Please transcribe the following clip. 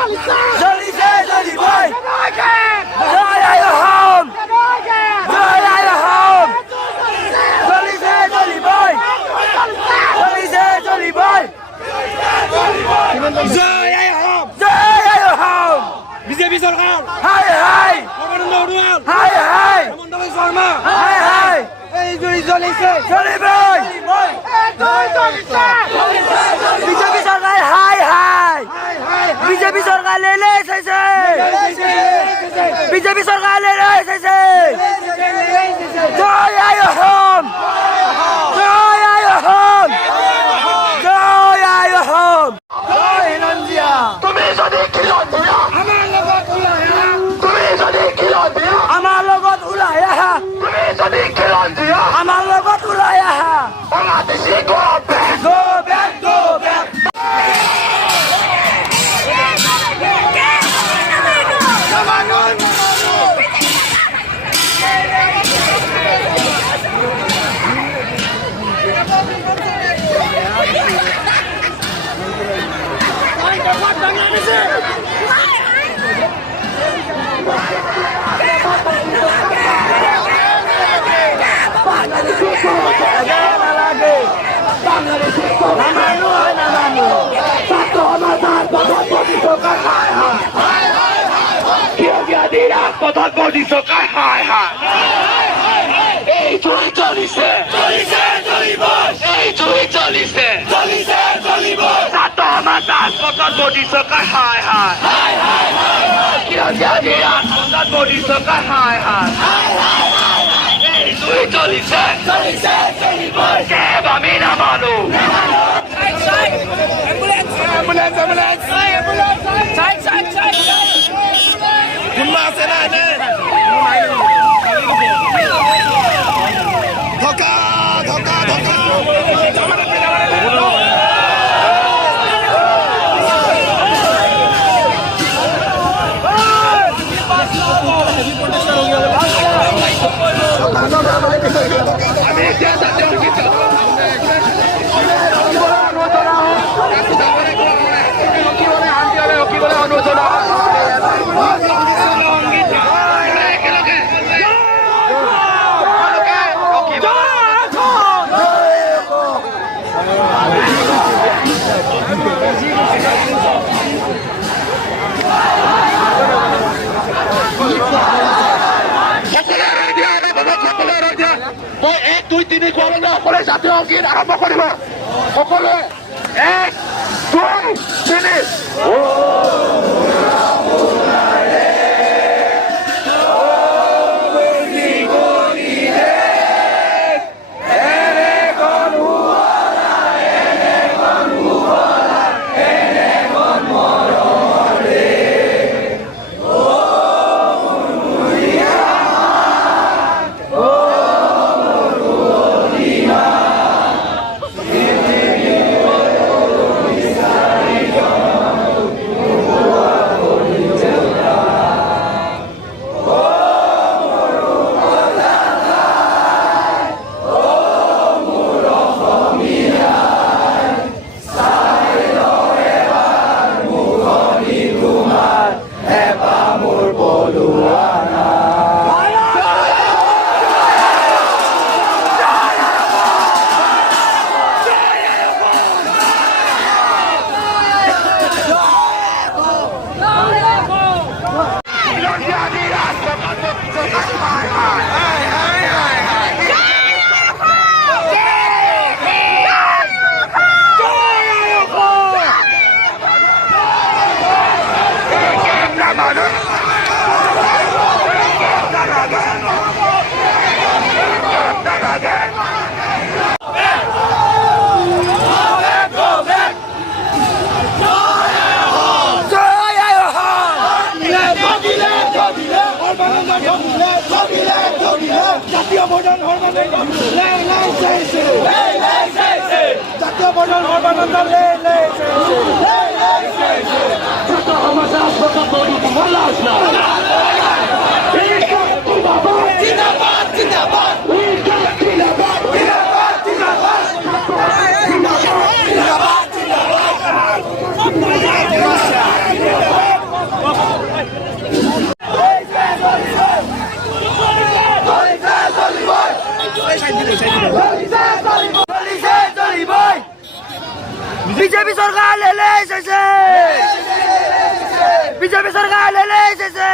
জ্বলিছে জ্বলিবই জয় আই অসম জয় আই অসম জ্বলিছে জ্বলিবই জ্বলিছে জ্বলিবই জয় আই অসম জয় আই অসম বিজেপি চৰকাৰ হাই হাই সৰ্বানন্দ সোণোৱাল হাই হাই হেমন্ত বিশ্ব শৰ্মা হাই হাই এই জুই জ্বলিছে জ্বলিবই বিজেপি চৰকাৰ হাই হাই বিজেপি চৰকাৰ লেলে চাইছে বিজেপি চৰকাৰ লেলে চাইছে জয় আই অসম জয় আই অসম জয় আই অসম জয় হিৰঞ্জিয়া তুমি যদি খিলঞ্জিয়া আমাৰ লগত ওলাই আহা তুমি যদি খিলঞ্জিয়া আমাৰ লগত ওলাই আহা তুমি যদি খিলঞ্জিয়া আমাৰ লগত ওলাই আহা Bangladeshi go back go back go back প্রধানমন্ত্রী সরকার হায় হায় এই চুরি চলিছে এই চুরি চলিছে প্রধানমন্ত্রী সরকার হায় হায় প্রধানমন্ত্রী সরকার হায় হায় এই চুরি চলিছে আমি না মানু কোনবা আছে না এনে ধকা ধকা ধকা আমি এতিয়া যাতে মই 1 2 3 কোৱালে সকলোৱে জাতীয় গীত আৰম্ভ কৰিব সকলোৱে 1 জাতীয় বৰ্ডন সৰ্বানন্দ বিজেপি সৰকাৰ লেলে এসেছে বিজেপি সৰকাৰ লেলে এসেছে